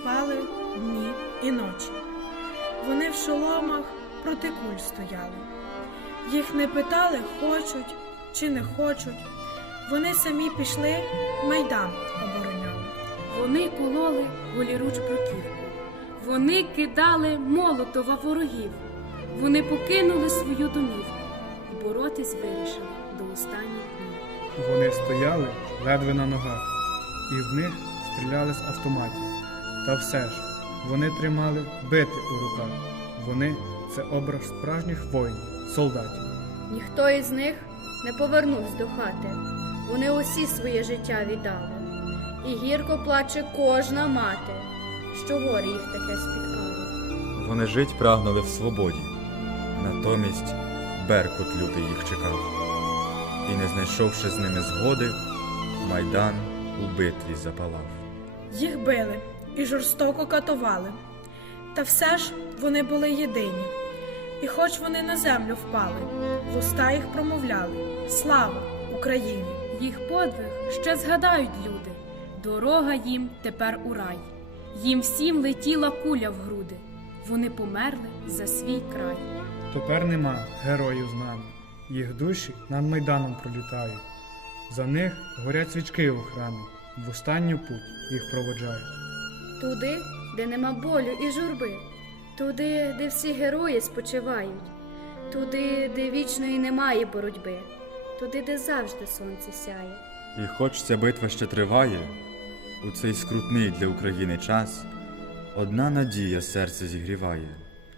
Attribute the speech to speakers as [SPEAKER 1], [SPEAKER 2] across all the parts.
[SPEAKER 1] спали дні і ночі. Вони в шоломах проти куль стояли. Їх не питали, хочуть чи не хочуть. Вони самі пішли, майдан обороняли.
[SPEAKER 2] Вони кололи голіруч бруківку. Вони кидали молотова ворогів. Вони покинули свою домівку і боротись вирішили до останніх днів.
[SPEAKER 3] Вони стояли ледве на ногах, і в них стріляли з автоматів. Та все ж, вони тримали бити у руках. Вони це образ справжніх воїнів, солдатів.
[SPEAKER 4] Ніхто із них не повернувся до хати. Вони усі своє життя віддали. І гірко плаче кожна мати, що горі їх таке спіткало.
[SPEAKER 5] Вони жить прагнули в свободі. Натомість Беркут лютий їх чекав. І, не знайшовши з ними згоди, майдан у битві запалав.
[SPEAKER 1] Їх били і жорстоко катували. Та все ж вони були єдині, і хоч вони на землю впали, в уста їх промовляли Слава Україні!
[SPEAKER 2] Їх подвиг ще згадають люди, дорога їм тепер у рай. Їм всім летіла куля в груди, вони померли за свій край.
[SPEAKER 3] Тепер нема героїв з нами, їх душі над майданом пролітають. За них горять свічки у храмі, в останню путь їх проводжають
[SPEAKER 4] туди, де нема болю і журби, туди, де всі герої спочивають, туди, де вічної немає боротьби, туди, де завжди сонце сяє.
[SPEAKER 5] І хоч ця битва ще триває, у цей скрутний для України час одна надія серце зігріває.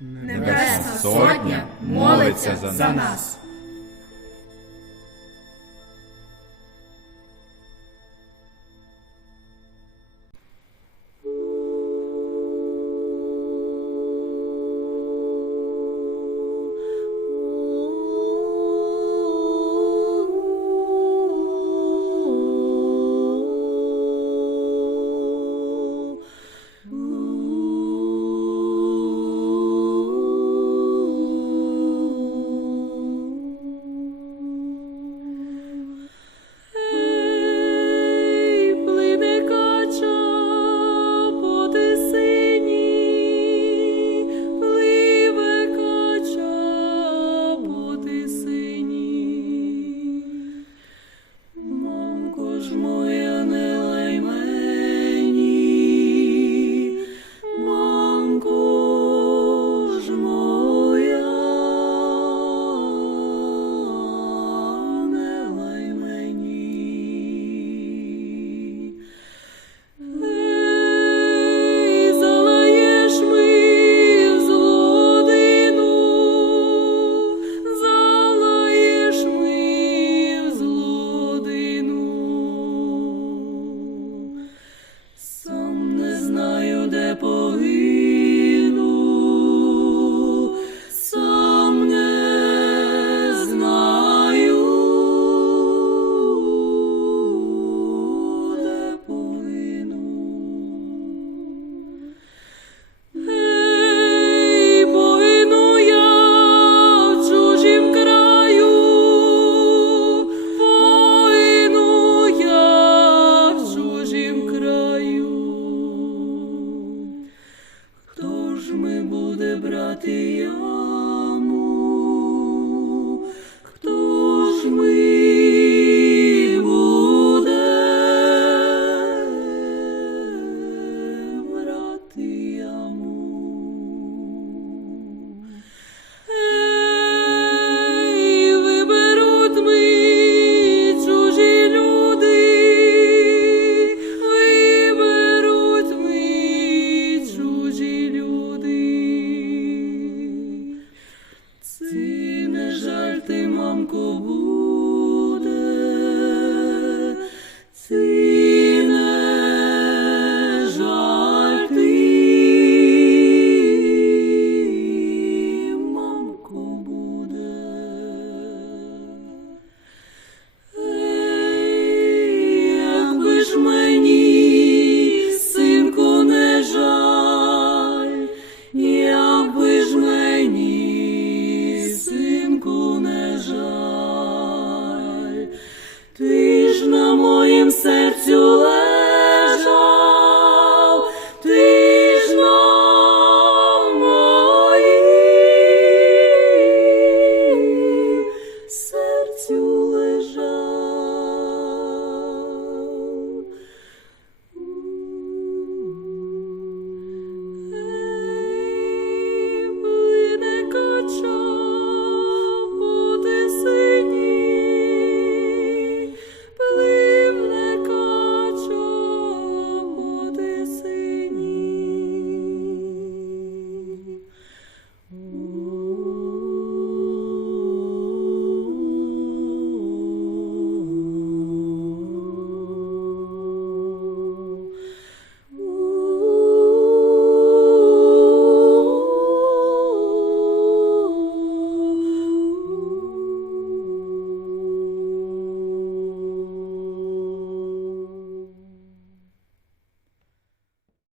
[SPEAKER 6] Небесна Сотня молиться за нас. the жаль, ти ж на моїм серці.